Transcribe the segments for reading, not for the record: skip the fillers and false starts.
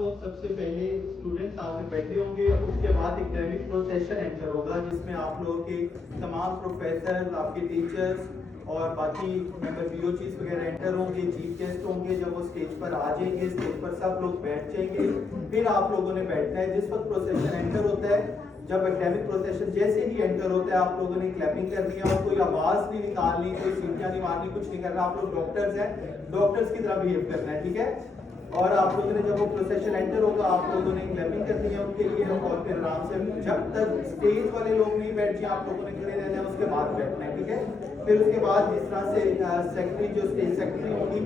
लोग सबसे पहले स्टूडेंट्स आकर बैठे होंगे, उसके बाद एकेडमिक प्रोसेशन एंटर होगा जिसमें आप लोगों के तमाम प्रोफेसर, आपके टीचर्स और बाकी मेंबर बीओचीज वगैरह एंटर होंगे, चीफ गेस्ट होंगे। जब वो स्टेज पर आ जाएंगे, स्टेज पर सब लोग बैठ जाएंगे, फिर आप लोगों ने बैठना है। जिस वक्त प्रोसेशन एंटर होता है, जब एकेडमिक प्रोसेशन जैसे ही एंटर होता है, आप लोगों ने क्लैपिंग करनी है और कोई आवाज नहीं निकालनी, कोई सीटियां नहीं मारनी, कुछ नहीं करना। आप लोग डॉक्टर्स हैं, डॉक्टर्स की तरह बिहेव करना है, ठीक है। और आप लोगों ने जब वो प्रोसेशन एंटर होगा, आप लोगों ने क्लैपिंग करनी है उनके लिए और फिर आराम से जब तक स्टेज वाले लोग नहीं बैठ जाए आप लोगों ने खड़े रहना है, उसके बाद बैठना है, ठीक है। फिर उसके बाद जिस तरह से सेक्रेटरी, जो स्टेज सेक्रेटरी होगी,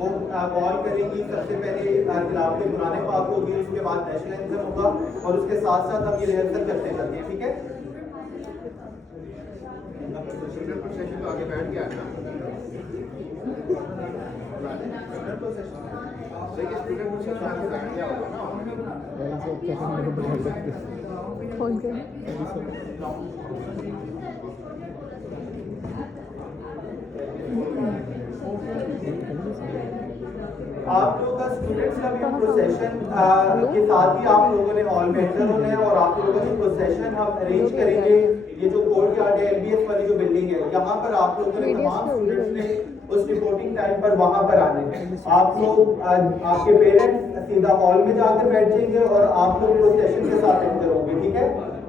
वो कॉल करेंगी। सबसे पहले खिलाफ के पुराने पाक होगी, उसके बाद नेशनल एंथम होगा और उसके साथ साथ हम ये रिहर्सल करते जाते हैं, ठीक है। प्रोसेशन तो आगे बैठ गया आप लोगों का स्टूडेंट्स का भी प्रोसेशन के साथ ही आप लोगों ने ऑल मेंटर होना है और आप लोगों का प्रोसेशन हम अरेंज करेंगे। ये जो कोर्ट यार्ड है, एलबीएस वाली जो बिल्डिंग है, यहाँ पर आप लोगों ने तमाम स्टूडेंट्स ने उस रिपोर्टिंग टाइम पर वहां पर आने हैं। आप लोग आपके पेरेंट्स सीधा हॉल में जाकर बैठ जाएंगे और आप लोग प्रोसेशन के साथ एंटर होंगे, ठीक है।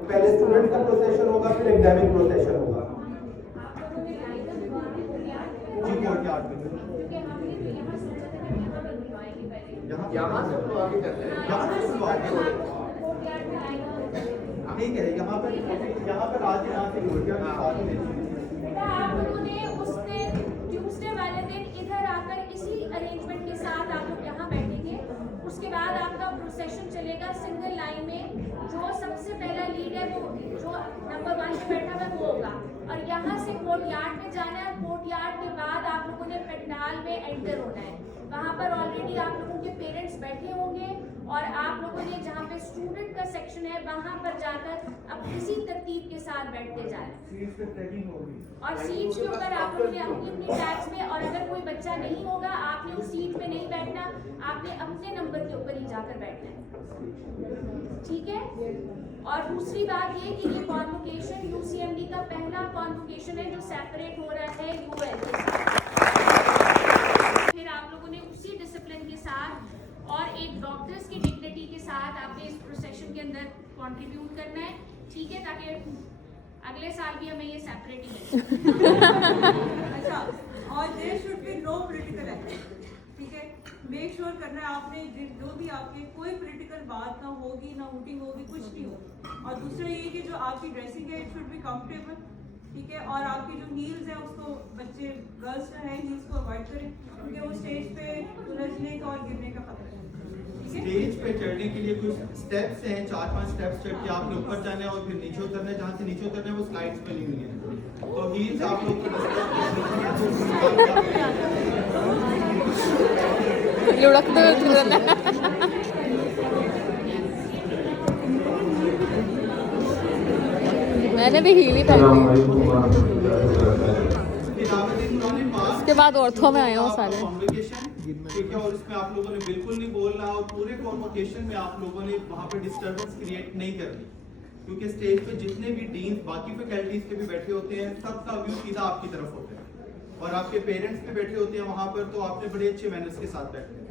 पहले स्टूडेंट का प्रोसेशन होगा, फिर एकेडमिक प्रोसेशन होगा। जी कोर्ट यार्ड में यहाँ से तो आगे करते हैं, यहाँ से तो आगे ठीक है। यहाँ पर आज यहाँ से कोर्ट यार्ड में साथ में बेटा आप लोगों ने उस दिन ट्यूसडे वाले दिन इधर आकर इसी अरेंजमेंट के साथ आप लोग यहाँ बैठेंगे। उसके बाद आपका प्रोसेशन चलेगा सिंगल लाइन में। जो सबसे पहला लीड है, वो जो नंबर 1 पे बैठा है वो होगा और यहाँ से कोर्ट यार्ड में जाना है। कोर्ट यार्ड के बाद आप लोगों ने पंडाल में एंटर होना है। वहाँ पर ऑलरेडी आप लोगों के पेरेंट्स बैठे होंगे और आप लोगों ने जहाँ पे स्टूडेंट का सेक्शन है वहाँ पर जाकर अब इसी तरतीब के साथ बैठते जाए और सीट्स के ऊपर आप लोगों ने अपनी अपनी टैग्स में, और अगर कोई बच्चा नहीं होगा आपने उस सीट में नहीं बैठना, आपने अपने नंबर के ऊपर ही जाकर बैठना है, ठीक है। और दूसरी बात ये कि ये कॉन्वोकेशन यूसीएमडी का पहला कॉन्वोकेशन है जो सेपरेट हो रहा है यूएल के साथ। फिर आप लोगों ने उसी डिसिप्लिन के साथ और एक डॉक्टर्स की डिग्निटी के साथ आपने इस प्रोसेशन के अंदर कंट्रीब्यूट करना है, ठीक है, ताकि अगले साल भी हमें ये सेपरेट ही अच्छा। और there should be no political act, ठीक है। मेक श्योर करना है आपने जो भी आपके कोई पॉलिटिकल बात ना होगी, ना वोटिंग होगी, कुछ नहीं होगा। और दूसरा ये कि जो आपकी ड्रेसिंग है इट शुड बी कंफर्टेबल, ठीक है। और आपकी जो हील्स है उसको बच्चे गर्ल्स जो है हील्स को अवॉइड करें क्योंकि वो स्टेज पे उलझने का और गिरने का खतरा है। स्टेज पे चढ़ने के लिए कुछ स्टेप्स हैं, 4-5 स्टेप्स चढ़ के आपने ऊपर जाना है और फिर नीचे उतरना है। जहाँ से नीचे उतरना है वो स्लाइड्स पे ली हुई है, तो हील्स आप लोग मैंने भी हील ही पहनी। उसके बाद ऑर्थो में आए हो सारे, ठीक है। और इसमें आप लोगों ने बिल्कुल नहीं बोलना और पूरे कॉन्वोकेशन में आप लोगों ने वहाँ पे डिस्टर्बेंस क्रिएट नहीं करनी, क्योंकि स्टेज पे जितने भी डीन बाकी फैकल्टीज के भी बैठे होते हैं, सबका व्यू सीधा आपकी तरफ होता है और आपके पेरेंट्स भी बैठे होते हैं वहाँ पर, तो आपने बड़े अच्छे मैनर्स के साथ बैठना है।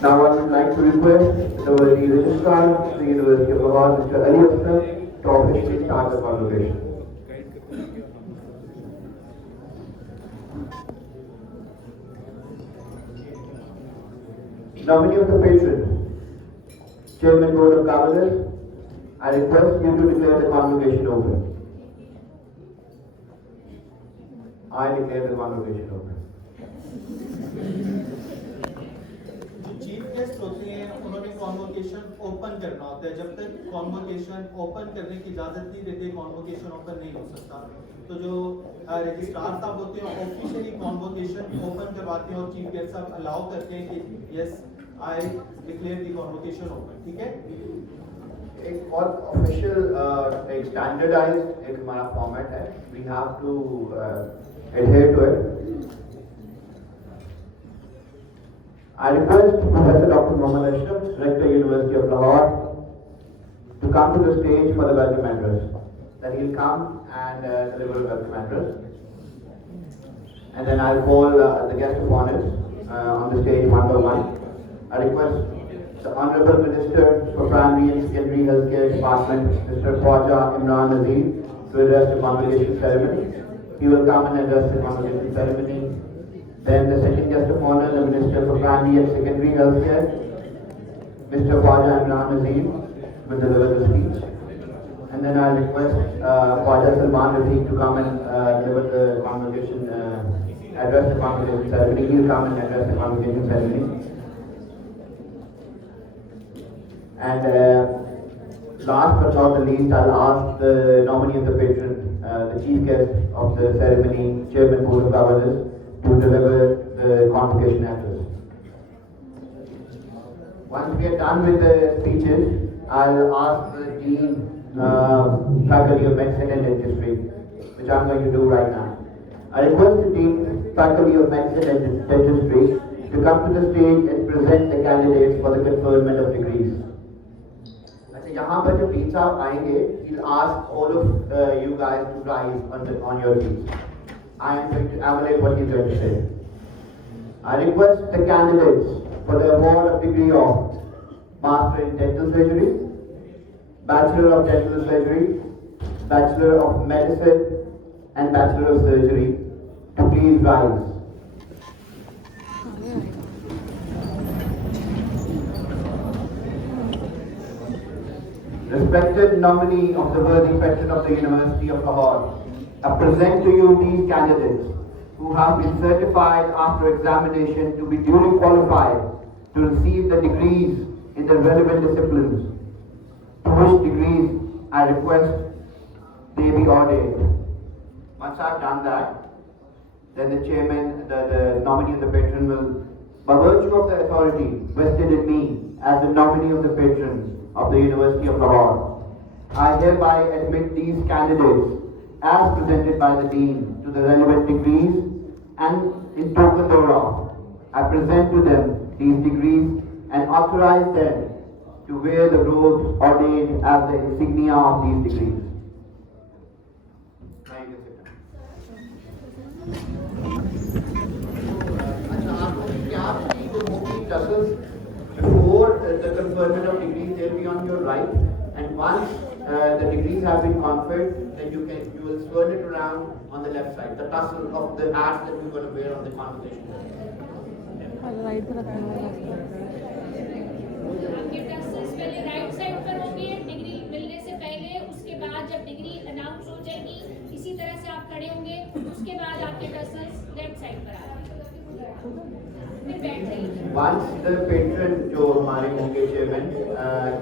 Now I would like to request the registrar of the University of Lahore, Mr. Ali Afsar, to officially start the convocation. Nominee of the patron, Chairman Board of Governors, I request you to declare the convocation open. I declare the convocation open. Chief guest होते हैं उन्होंने convocation open करना होता है। जब तक convocation open करने की इजाजत नहीं देते कॉन्वोकेशन ओपन नहीं हो सकता। तो जो रजिस्ट्रार साहब होते हैं ऑफिशियली कॉन्वोकेशन ओपन करवाते हैं और चीफ गेस्ट साहब अलाउ करते हैं कि yes I declare the convocation open. ठीक है, एक और ऑफिशियल एक स्टैंडर्डाइज्ड एक हमारा फॉर्मेट है, we have to adhere to it. I request Professor Dr. Mohammad Ashraf, Rector, University of Lahore, to come to the stage for the welcome address. Then he'll come and deliver the welcome address. And then I'll call the guest of honors on the stage one by one. I request the Honorable Minister for Primary and Secondary Healthcare Department, Mr. Khwaja Imran Nazir, to address the convocation ceremony. He will come and address the convocation ceremony. Then the second guest of honor, the Minister for Primary and Secondary Healthcare, Mr. Khwaja Imran Nazir, will deliver the speech. And then I request Khwaja Salman Rafiq to come and deliver the convocation, address the convocation ceremony. He will come and address the convocation ceremony. And last but not the least, I'll ask the nominee of the patron, the chief guest of the ceremony, Chairman Board of Governors, to deliver the convocation address. Once we are done with the speeches, I'll ask the Dean, Faculty of Medicine and Dentistry, which I'm going to do right now. I request the Dean, Faculty of Medicine and Dentistry, to come to the stage and present the candidates for the conferment of degrees. यहाँ पर जो dean साहब आएंगे, he'll ask all of you guys to rise on your feet. I am going to evaluate what he's going to say. I request the candidates for the award of degree of Master in Dental Surgery, Bachelor of Dental Surgery, Bachelor of Medicine, and Bachelor of Surgery to please rise. Respected nominee of the worthy patron of the University of Lahore, I present to you these candidates who have been certified after examination to be duly qualified to receive the degrees in the relevant disciplines, to which degrees I request they be ordained. Once I've done that, then the chairman, the nominee of the patron will, by virtue of the authority vested in me as the nominee of the patron of the University of Lahore, I hereby admit these candidates as presented by the Dean to the relevant degrees, and in token thereof, I present to them these degrees and authorize them to wear the robes ordained as the insignia of these degrees. Before the conferment of degrees, they'll be on your right, and once the degrees have been conferred, then you will swirl it around on the left side, the tussle of the hat that you're going to wear on the convocation. आपके tassels पहले right side पर होंगे degree मिलने से पहले, उसके बाद जब डिग्री अनाउंस हो जाएगी इसी तरह से आप खड़े होंगे, उसके बाद आपके टसल्स लेफ्ट साइड पर आ जाएंगे, फिर बैठ जाइए। Once the patron जो हमारे होंगे chairman,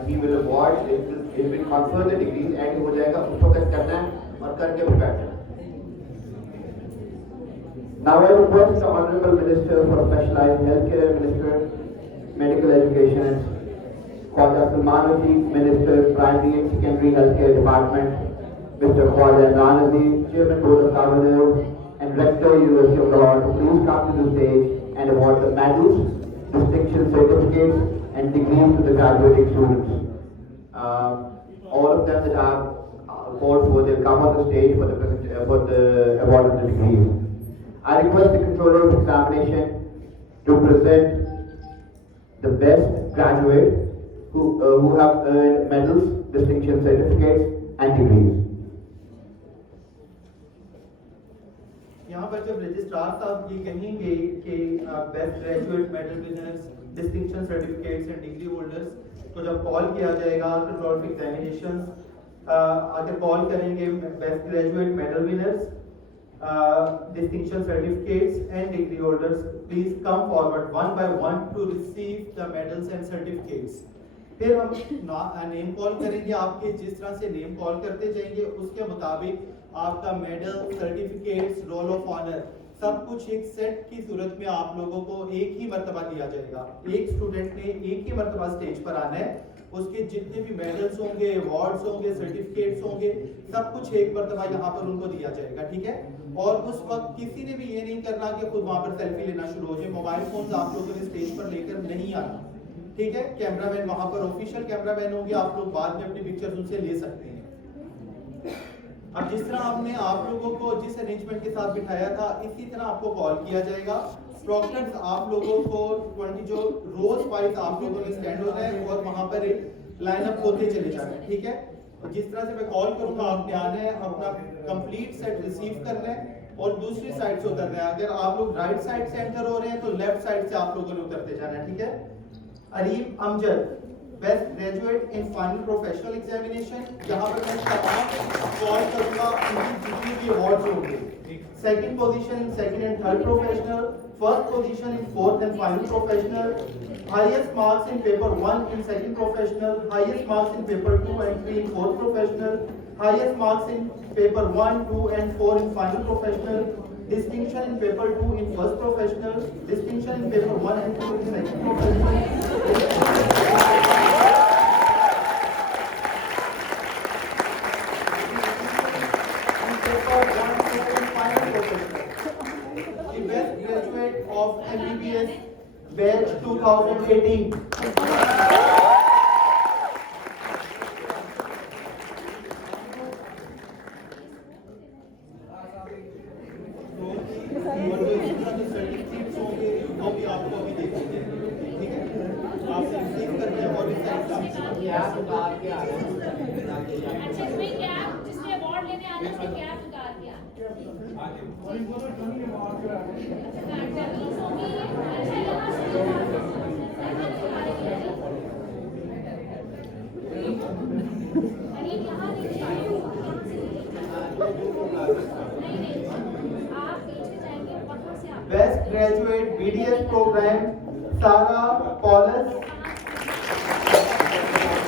he will award, he will confer the degrees and हो जाएगा, उस वक्त करना है और करके भी बैठना है। Now I request the Honorable Minister for Specialized Healthcare, Minister Medical Education, Khwaja Salman Aziz, Minister Primary and Secondary Healthcare Department, Mr. Khwaja Imran Aziz, Chairman Board of Governors and Rector University of Lahore to please come to the stage and award the medals, distinction certificates and degrees to the graduating students. All of them that have called for, they'll come on the stage for the award of the degrees. I request the Controller of Examination to present the best graduate who have earned medals, distinction certificates and degrees. यहाँ पर जब registrar साहब ये कहेंगे कि best graduate medal winners, distinction certificates and degree holders, तो जब call किया जाएगा कंट्रोल ऑफ एग्जामिनेशंस, अगर कॉल करेंगे best graduate medal winners, distinction certificates and degree holders, please come forward one by one to receive the medals and certificates. फिर हम name call करेंगे, आपके जिस तरह से नेम कॉल करते जाएंगे उसके मुताबिक आपका medal, certificates, roll of honour सब कुछ एक सेट की सूरत में आप लोगों को एक ही मर्तबा दिया जाएगा। एक स्टूडेंट ने एक ही मर्तबा स्टेज पर आना है, उसके जितने भी मेडल्स होंगे, अवार्ड्स होंगे, सर्टिफिकेट्स होंगे, सब कुछ एक मर्तबा यहाँ पर उनको दिया जाएगा, ठीक है। और उस वक्त किसी ने भी ये नहीं करना कि खुद वहां पर सेल्फी लेना शुरू हो जाए, मोबाइल फोन आप लोगों ने स्टेज पर लेकर नहीं आना, ठीक है। कैमरामैन वहां पर ऑफिशियल कैमरामैन होंगे, आप लोग बाद में अपनी पिक्चर्स उनसे ले सकते हैं। अब जिस तरह हमने आप लोगों को जिस अरेंजमेंट के साथ बिठाया था, इसी तरह आपको कॉल किया जाएगा। प्रोग्राम्स आप लोगों को 20 जो रोज वाइज आप लोगों ने स्टैंड होना है और वहां पर एक लाइनअप होते चले जाना है, ठीक है। जिस तरह से मैं कॉल करूंगा आपने आना है, अपना कंप्लीट सेट रिसीव करना है और दूसरी साइड से उतरना है। अगर आप लोग राइट साइड से एंटर हो रहे हैं तो लेफ्ट साइड से आप लोगों ने उतरते जाना है, ठीक है। Areeb Amjad, best graduate in final professional examination, यहाँ पर मैं तमाम कॉल करूंगा उनकी जितनी भी अवार्ड्स होंगे। Second position in second and third professional, first position in fourth and final professional, highest marks in paper 1 in second professional, highest marks in paper 2 and 3 in fourth professional, highest marks in paper 1, 2 and 4 in final professional, distinction in paper 2 in first professional, distinction in paper 1 and 2 in second professional, the best graduate of MBBS batch 2018. अच्छा, इसमें cap जिसने award लेने आना है उसने cap उतार दिया। Best graduate BDS program Sarah Paulus,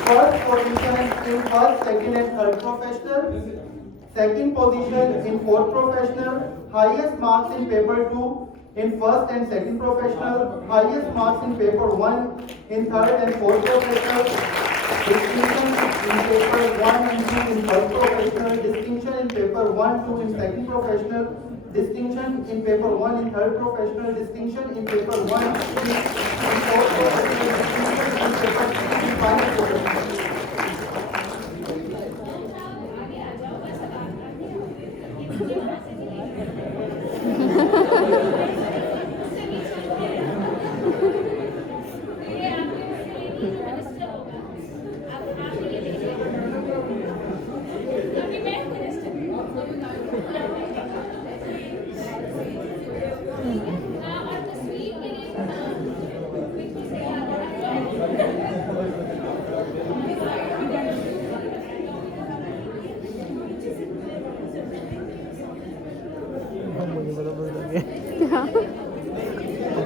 first position in first, second and third professional, second position in fourth professional, highest marks in paper 2 in first and second professional, highest marks in paper 1 in third and fourth professional, distinction in paper 1 and 2 in third professional, distinction in paper 1, 2 in second professional, distinction in paper 1 in third professional, distinction in paper 1 in fourth professional, distinction in paper 2 in final professional.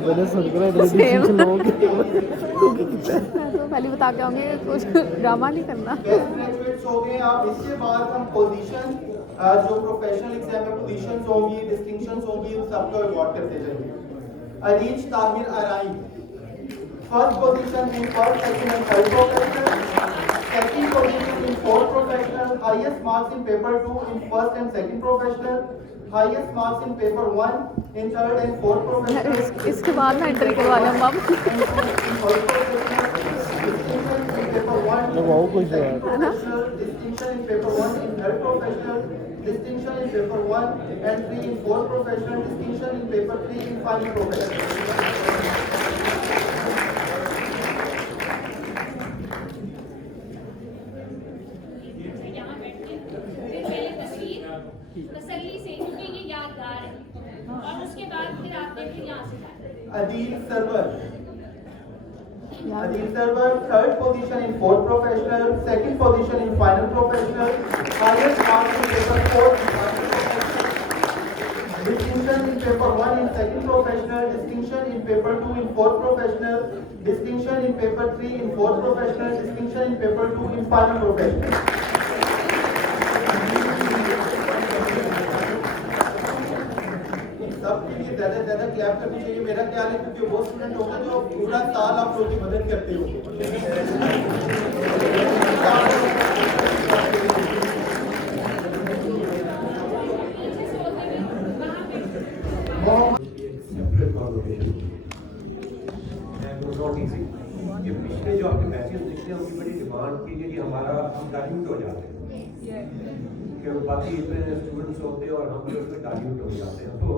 मैंने सुन कर Same. लोग मैं तो पहले बता के आऊँगी कुछ ड्रामा नहीं करना। बेस्ट ग्रेजुएट्स हो गए आप। इसके बाद हम पोजीशन जो प्रोफेशनल एग्जाम में पोजीशंस होंगी, डिस्टिंक्शंस होंगी, उन सबको अवार्ड करते जाएंगे। Areej Tahir Arain first position in first section and third professional, second position in fourth professional, highest marks in paper 2 in first and second professional, highest marks in paper 1 in third and fourth professional. इसके बाद ना entry करवा लें हम। बहुत कुछ है Distinction in paper 1 in third professional, distinction in paper 1 and 3 in fourth professional, distinction in paper 3 in final professional. यहाँ बैठ के फिर पहले तस्वीर तसल्ली से, क्योंकि ये यादगार है, और उसके बाद फिर आप देखिए यहाँ से जाए। Adil Sarwar. Adil Sarwar, third position in fourth professional, second position in final professional, highest marks in paper 4 in final professional, distinction in paper 1 in second professional, distinction in paper 2 in fourth professional, distinction in paper 3 in fourth professional, distinction in paper 2 in final professional. सबके लिए ज्यादा से ज्यादा clap करनी चाहिए, मेरा ख्याल है, क्योंकि वो स्टूडेंट होगा जो पूरा साल आप लोगों की मदद करते हो। पीछे से होते हुए वहाँ पे separate conversation and it was not easy। ये पिछले जो आपके मैसेज दिखते हैं उनकी बड़ी डिमांड थी कि हमारा हम डाइल्यूट हो जाते हैं, कि बाकी इतने स्टूडेंट्स होते हैं और हम भी उसमें डाइल्यूट हो जाते हैं। तो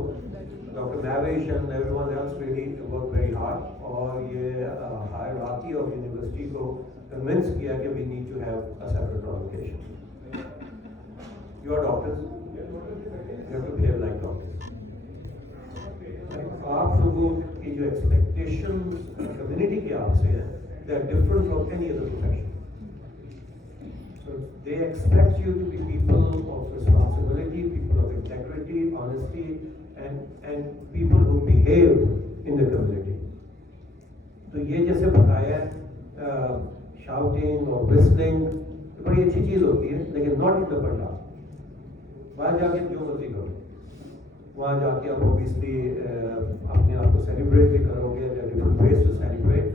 doctor Mahvish and everyone else really work very hard, और ये हायरार्की ऑफ यूनिवर्सिटी को कन्विंस किया कि we need to have a separate convocation. You are doctors, you have to behave like doctors. आप लोगों की जो एक्सपेक्टेशन कम्युनिटी की आपसे है, they are different from any other profession. So they expect you to be people of responsibility, people of integrity, honesty, and people who behave in the community. तो ये जैसे बताया shouting और whistling बड़ी अच्छी चीज़ होती है, लेकिन not in the पंडाल। वहाँ जाके जो मर्जी करो, वहाँ जाके आप obviously अपने आप को सेलिब्रेट भी करोगे, there are different ways to celebrate,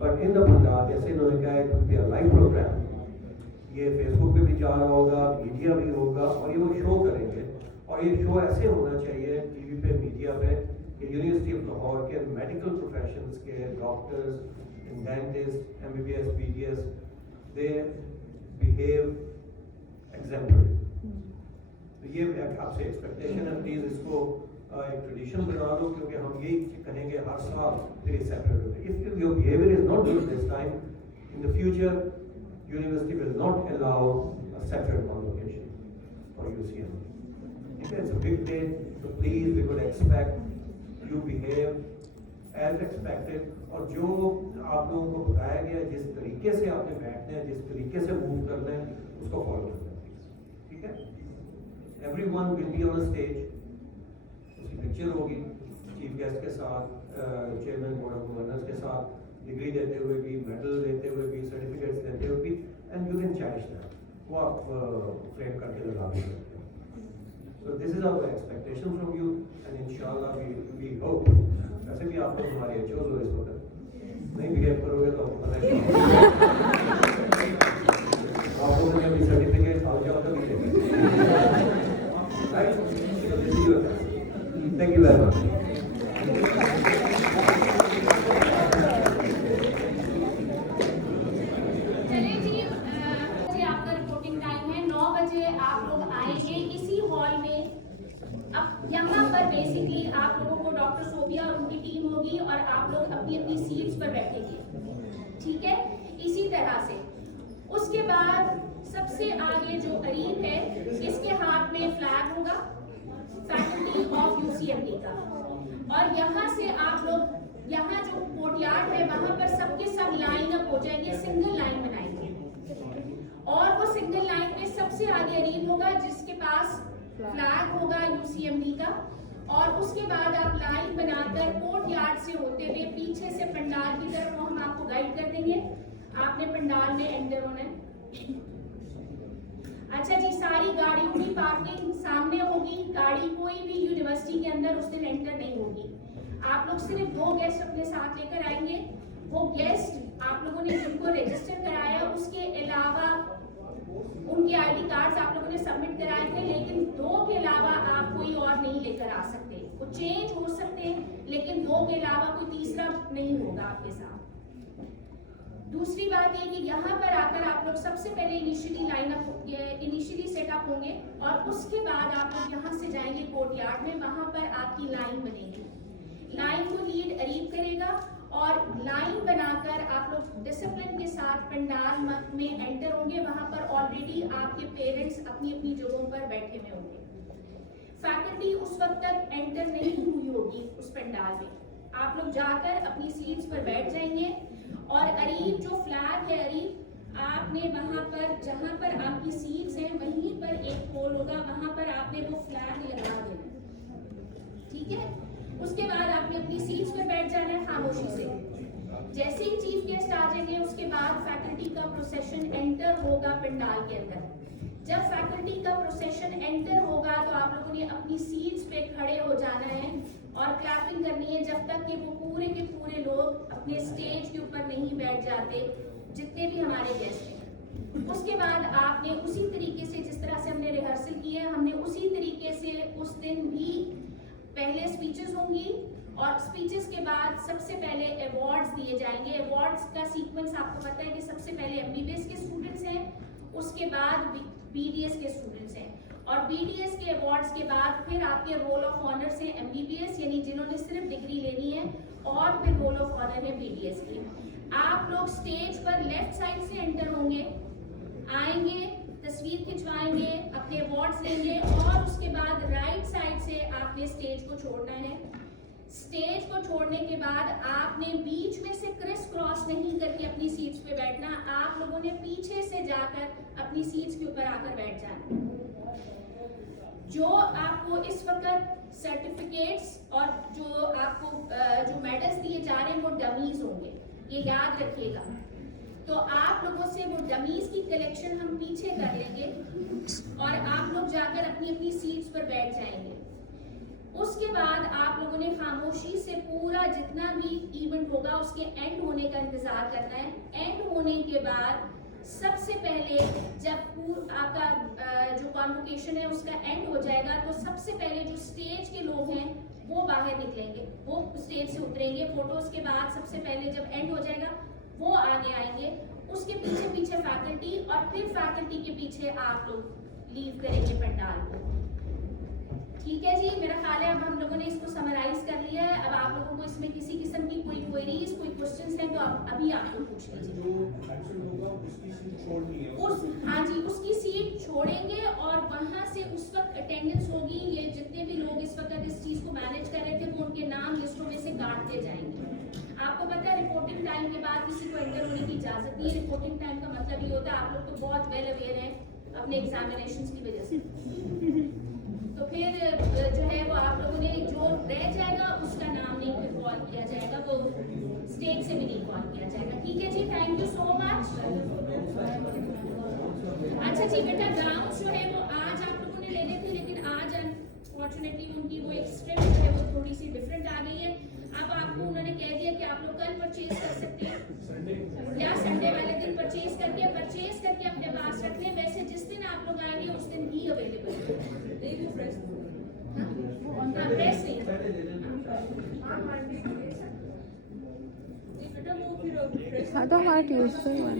but in the pandal जैसे इन्होंने कहा है कि a live program, ये फेसबुक पे भी जा रहा होगा, मीडिया भी होगा, और ये वो शो करेंगे, और ये शो ऐसे होना चाहिए टीवी पे, मीडिया पे, कि यूनिवर्सिटी ऑफ लाहौर के मेडिकल प्रोफेशंस के doctors, dentist, MBBS, BDS, they behave exemplary. तो ये आपसे एक्सपेक्टेशन है, प्लीज इसको एक ट्रेडिशन बना लो, क्योंकि हम यही कहेंगे हर साल फिर separate. If your behaviour is not good this time, in the future university will not allow a separate convocation for UCM. It's a big day, so please we would expect you behave as expected, और जो आप लोगों को बताया गया, जिस तरीके से आपने बैठना है, जिस तरीके से मूव करना है, उसको फॉलो करना है, ठीक है? Everyone will be on a stage, उसकी पिक्चर होगी चीफ गेस्ट के साथ, चेयरमैन बोर्ड ऑफ गवर्नर्स के साथ, डिग्री देते हुए भी, मेडल देते हुए भी, सर्टिफिकेट्स देते हुए भी, and you can cherish that, वो आप फ्रेम करके लगा भी सकते हैं। So this is our expectation from you, and इंशाल्लाह वी होप, वैसे भी आप लोग हमारे एचओज हो इस वक्त, नहीं बिहेव करोगे तो पता नहीं आप लोगों ने अभी सर्टिफिकेट आओ जाओ तो भी देंगे, right? So this is your, thank you very much. यहाँ पर बेसिकली आप लोगों को डॉक्टर सोबिया और उनकी टीम होगी, और आप लोग अपनी अपनी सीट्स पर बैठेंगे, ठीक है? इसी तरह से उसके बाद सबसे आगे जो अरीब है, इसके हाथ में फ्लैग होगा फैकल्टी ऑफ UCMD का, और यहाँ से आप लोग, यहाँ जो कोर्टयार्ड है वहाँ पर सबके सब लाइन अप हो जाएंगे, सिंगल लाइन बनाएंगे, और वो सिंगल लाइन में सबसे आगे अरीब होगा जिसके पास फ्लैग होगा UCMD का, और उसके बाद आप लाइन बनाकर कोर्ट यार्ड से होते हुए पीछे से पंडाल की तरफ हम आपको गाइड कर देंगे। आपने पंडाल में एंटर होना है। अच्छा जी, सारी गाड़ियों की पार्किंग सामने होगी। गाड़ी कोई भी यूनिवर्सिटी के अंदर उस दिन एंटर नहीं होगी। आप लोग सिर्फ 2 गेस्ट अपने साथ लेकर आएंगे। वो गेस्ट आप लोगों ने जिनको रजिस्टर कराया, उसके अलावा उनके आईडी कार्ड्स आप लोगों ने सबमिट कराए थे, लेकिन 2 के अलावा आप कोई और नहीं लेकर आ सकते। वो चेंज हो सकते हैं, लेकिन 2 के अलावा कोई तीसरा नहीं होगा आपके साथ। दूसरी बात ये कि यहाँ पर आकर आप लोग सबसे पहले इनिशियली सेटअप होंगे और उसके बाद आप लोग यहाँ से जाएंगे कोर्ट यार्ड में। वहां पर आपकी लाइन बनेगी। लाइन को लीड अरीब करेगा और लाइन बनाकर आप लोग डिसिप्लिन के साथ पंडाल में एंटर होंगे। वहां पर ऑलरेडी आपके पेरेंट्स अपनी अपनी जगहों पर बैठे हुए होंगे। फैकल्टी उस वक्त तक एंटर नहीं हुई होगी उस पंडाल में। आप लोग जाकर अपनी सीट्स पर बैठ जाएंगे और अरीब जो फ्लैग है, अरीब आपने वहां पर जहां पर आपकी सीट्स हैं वहीं पर एक पोल होगा, वहां पर आपने वो फ्लैग लगा देना। ठीक है, उसके बाद आपने अपनी सीट्स पर बैठ जाना है खामोशी से। जैसे ही चीफ गेस्ट आ जाएंगे उसके बाद फैकल्टी का प्रोसेशन एंटर होगा पंडाल के अंदर। जब फैकल्टी का प्रोसेशन एंटर होगा तो आप लोगों ने अपनी सीट्स पे खड़े हो जाना है और क्लैपिंग करनी है जब तक कि वो पूरे के पूरे लोग अपने स्टेज के ऊपर नहीं बैठ जाते, जितने भी हमारे गेस्ट हैं। उसके बाद आपने उसी तरीके से, जिस तरह से हमने रिहर्सल की है, हमने उसी तरीके से उस दिन भी पहले स्पीचेस होंगी और स्पीचेस के बाद सबसे पहले अवार्ड्स दिए जाएंगे। अवार्ड्स का सीक्वेंस आपको पता है कि सबसे पहले एमबीबीएस के स्टूडेंट्स हैं, उसके बाद बीडीएस के स्टूडेंट्स हैं और बीडीएस के अवार्ड्स के बाद फिर आपके रोल ऑफ ऑनर से एमबीबीएस यानी जिन्होंने सिर्फ डिग्री लेनी है और फिर रोल ऑफ ऑनर है बीडीएस की। आप लोग स्टेज पर लेफ्ट साइड से एंटर होंगे, आएंगे, तस्वीर खिंचवाएंगे, अपने अवार्ड्स लेंगे और उसके बाद राइट साइड से आपने स्टेज को छोड़ना है। स्टेज को छोड़ने के बाद आपने बीच में से क्रिस क्रॉस नहीं करके अपनी सीट्स पे बैठना। आप लोगों ने पीछे से जाकर अपनी सीट्स के ऊपर आकर बैठ जाना। जो आपको इस वक्त सर्टिफिकेट्स और जो आपको जो मेडल्स दिए जा रहे हैं वो डमीज होंगे, ये याद रखिएगा। तो आप लोगों से वो डमीज की कलेक्शन हम पीछे कर लेंगे और आप लोग जाकर अपनी अपनी सीट्स पर बैठ जाएंगे। उसके बाद आप लोगों ने खामोशी से पूरा जितना भी इवेंट होगा उसके एंड होने का इंतजार करना है। एंड होने के बाद सबसे पहले जब आपका जो कॉन्वोकेशन है उसका एंड हो जाएगा तो सबसे पहले जो स्टेज के लोग हैं वो बाहर निकलेंगे, वो स्टेज से उतरेंगे। फोटोज के बाद सबसे पहले जब एंड हो जाएगा वो आगे आएंगे, उसके पीछे पीछे फैकल्टी और फिर फैकल्टी के पीछे आप लोग लीव करेंगे पंडाल को। ठीक है जी, मेरा ख्याल है अब हम लोगों ने इसको समराइज कर लिया है। अब आप लोगों को इसमें किसी किस्म की कोई क्वेरीज, कोई क्वेश्चंस हैं तो आप अभी आप लोग पूछ लीजिए। हाँ जी, उसकी सीट छोड़ेंगे और वहां से उस वक्त अटेंडेंस होगी। ये जितने भी लोग इस वक्त इस चीज को मैनेज कर रहे थे वो उनके नाम लिस्टों में से काटते जाएंगे। आपको पता है रिपोर्टिंग टाइम के बाद किसी को एंटर होने की इजाजत नहीं है। रिपोर्टिंग टाइम का मतलब ये होता है, आप लोग तो बहुत वेल अवेयर हैं अपने एग्जामिनेशंस की वजह से। तो फिर जो है वो आप लोगों ने जो रह जाएगा उसका नाम नहीं फिर कॉल किया जाएगा, वो स्टेज से भी नहीं कॉल किया जाएगा। ठीक है जी, थैंक यू सो मच। अच्छा जी बेटा, ग्राउंड जो है वो आज आप लोगों ने लेने थे लेकिन आज अनफॉर्चुनेटली उनकी वो एक स्ट्रिप जो है वो थोड़ी सी डिफरेंट आ गई है। अब आपको उन्होंने कह दिया कि आप लोग कल परचेज कर सकते हैं या संडे वाले दिन परचेज करके अपने पास रख लें। वैसे जिस दिन आप लोग आएंगे उस दिन ही अवेलेबल है। प्रेस नहीं हाँ तो हमारा ट्यूसडे और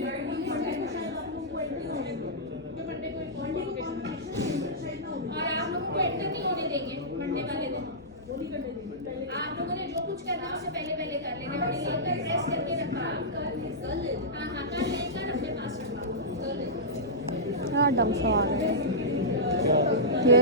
आप लोगों को एंटर नहीं होने देंगे मंडे वाले दिन। आप लोगों ने जो कुछ करना है उससे पहले कर लेना। अपने लेकर प्रेस करके रखा, हाँ कल लेकर अपने पास रखा। हाँ डम सा आ गया ये